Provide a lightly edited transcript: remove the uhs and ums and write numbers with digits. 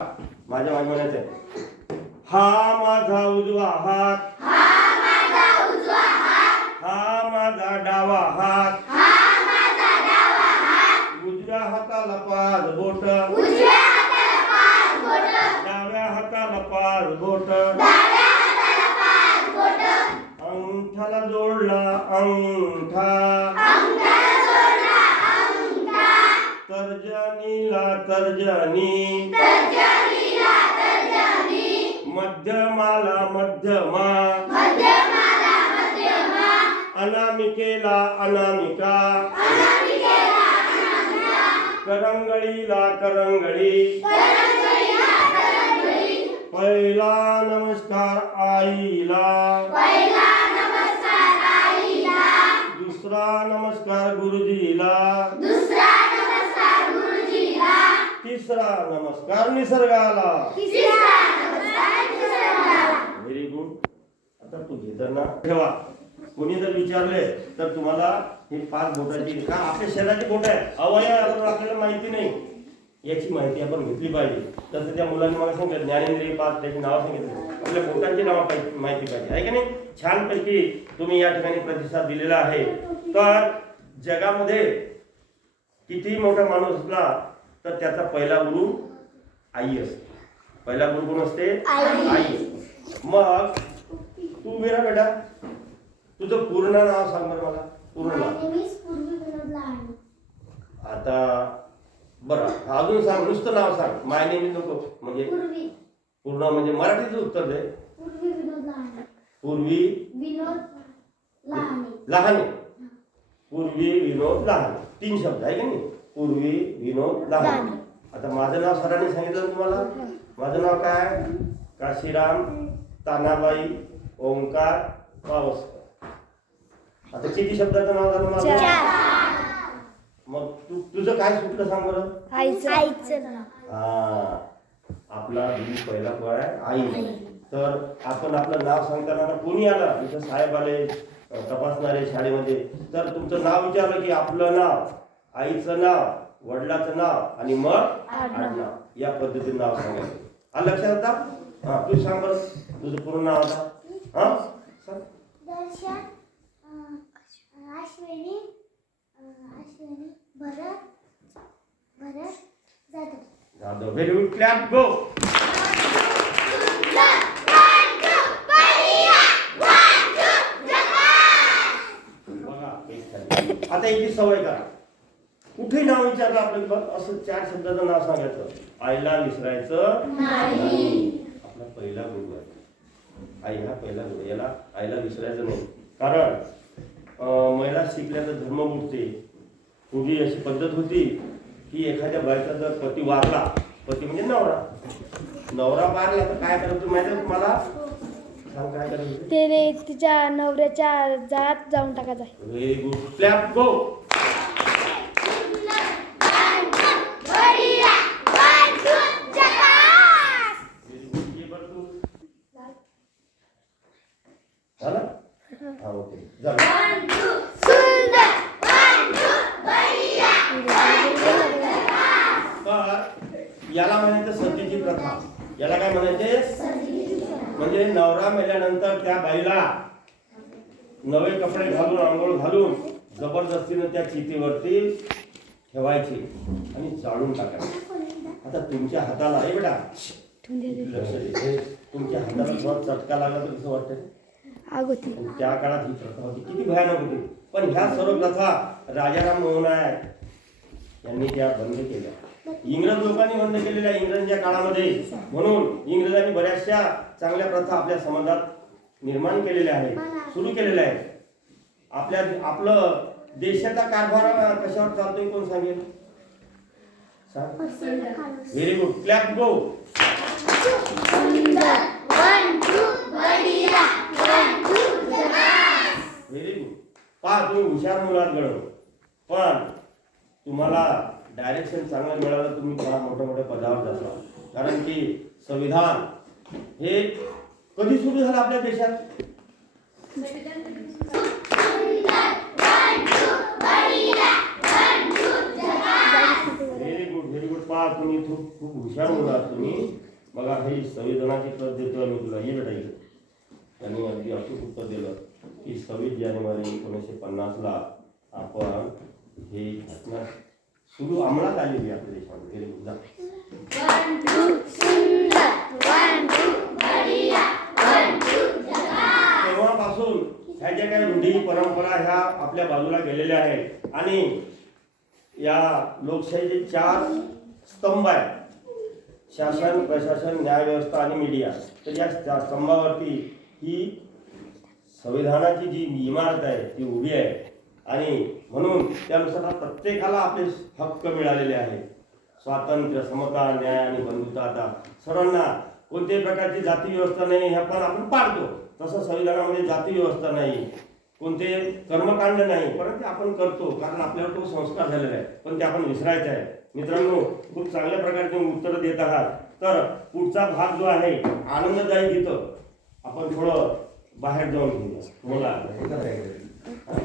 माझ्या मागे म्हणायचं हा माझा उजवा हात, हा माझा डावा हात, उजव्या हाताला पाच बोट, डाव्या हाताला पाच बोट, अंगठाला जोडला अंगठा, तर्जनीला तर्जनी, मध्यमाला मध्यमा, अनामिकेला अनामिका, करंगळीला करंगळी, पहिला नमस्कार आईला, दुसरा नमस्कार गुरुजीला, तिसरा नमस्कार निसर्गाला. Very good. आता तू घेताना ठेवा. कोणी जर विचारले तर तुम्हाला हे 5 बोटाची का आपल्या शरीराची बोट आहे, अवयव आपल्याला माहिती नाही, याची माहिती आपण घेतली पाहिजे. तसं त्या मुलांनी मला सांगितलं ज्ञानेंद्रिय 5 त्याची नाव सांगितलं, आपल्या बोटांची नाव माहिती पाहिजे आहे की नाही. छानपैकी तुम्ही या ठिकाणी प्रतिसाद दिलेला आहे. तर जगामध्ये किती मोठा माणूस असला तर त्याचा पहिला गुरु आई असते. पहिला गुरु कोण असते? आई. मग तू मेरा बेटा तुझं पूर्ण नाव सांग बरं मला. पूर्ण नाव. आता बरं अजून सांग, नुसतं नाव सांग. माय नेम नको, म्हणजे पूर्ण म्हणजे मराठीचं उत्तर दे. पूर्वी लहाने. पूर्वी विनोद लहाने. 3 शब्द आहे की नाही. पूर्वी विनोद लहाने. आता माझं नाव सरांनी सांगितलं तुम्हाला. माझं नाव काय? काशीराम तानाबाई ओंकार पावसकर. आता किती शब्दाचं नाव झालं माझं? मग तुझं काय सुटलं सांग बरं? आईचं नाव. आपला पहिला कोण आहे? आई. तर आपण आपलं नाव सांगताना कोणी आलं इथं साहेब आले तपासणारे शाळेमध्ये, तर तुमचं नाव विचारलं की आपलं नाव, आईचं नाव, वडिलाचं नाव आणि मग आडनाव, या पद्धतीने नाव सांगायचं. आलं लक्षात आता? तू सांग बरं तुझं पूर्ण नाव आता. Darshan Ashwini Bharat Jadhav. Very good. Clap go. आता याची सवय करा. कुठे नाव विचारलं आपलं असं 4 शब्दाचं नाव सांगायचं. आईला विसरायचं नाही. आपला पहिला गुरु आहे आई. हा पहिला गुरु. याला आईला विसरायचं नाही. कारण महिला शिकल्या तर धर्म बुडते. पूर्वी अशी पद्धत होती की एखाद्या बाईचा जर पती वारला, पती म्हणजे नवरा वारला तर काय करायचं माहिती आहे तुम्हाला? सांग काय करायचं? त्याने तिच्या नवऱ्याच्या जाळात जाऊन टाकायचा. Very good. क्लॅप गो. झालं? हा ओके झालं. याला म्हणायचं सतीची प्रथा. याला काय म्हणायचे? म्हणजे नवरा मेल्यानंतर त्या बाईला नवे कपडे घालून आंघोळ घालून जबरदस्तीनं त्या चितेवरती ठेवायचे आणि जाळून टाकायचे. आता तुमच्या हाताला आहे बेटा लक्ष दे, तुमच्या हाताला थोडा चटका लागला तर कसं वाटतं? त्या काळात ही प्रथा होती, किती भयानक होती. पण ह्या सर्व प्रथा राजाराम मोहन नायक यांनी त्या बंद केल्या. इंग्रज लोकांनी बंद केलेल्या इंग्रजांच्या काळामध्ये. म्हणून इंग्रजांनी बऱ्याचशा चांगल्या प्रथा आपल्या समाजात निर्माण केलेल्या आहेत, सुरू केलेल्या आहेत. आपलं देशाचा कारभार कशावर चालतोय कोण सांगेल? Very good. Clap go. Very good. पहा तुम्ही हुशार मुलात घडव, पण तुम्हाला डायरेक्शन चांगलं मिळालं तुम्ही फार मोठ्या पदावर जाता. कारण की संविधान हे कधी सुरू झालं आपल्या देशात? Very good. Very good. पहा तुम्ही खूप खूप हुशार मुलं तुम्ही. बघा ही संविधानाची प्रत देतो मी तुला, ये बेटा इकडे. त्यांनी अगदी अचूक उत्तर दिलं की 26 जानेवारी 1950ला आपण हे घटना सुरू अंमलात आलेली आपल्या देशामध्ये. Very good. जा. तेव्हापासून ह्या ज्या काही रूढी परंपरा ह्या आपल्या बाजूला गेलेल्या आहेत आणि या लोकशाहीचे 4 स्तंभ आहेत, शासन, प्रशासन, न्यायव्यवस्था आणि मीडिया. तर या स्तंभावरती ही संविधानाची जी इमारत आहे ती उभी आहे आणि म्हणून त्यानुसार प्रत्येकाला आपले हक्क मिळालेले आहेत. स्वातंत्र्य, समता, न्याय आणि बंधुता. आता सर्वांना कोणत्याही प्रकारची जाती व्यवस्था नाही हे पण आपण पाळतो. तसं संविधानामध्ये जाती व्यवस्था नाही, कोणते कर्मकांड नाही, परंतु आपण करतो कारण आपल्यावर तो संस्कार झालेला आहे. पण ते आपण विसरायचं आहे. मित्रांनो, खूप चांगल्या प्रकारे तुम्ही उत्तर देत आहात. तर पुढचा भाग जो आहे आनंददायी गीतं आपण थोडं बाहेर जाऊन घेऊया. बोला.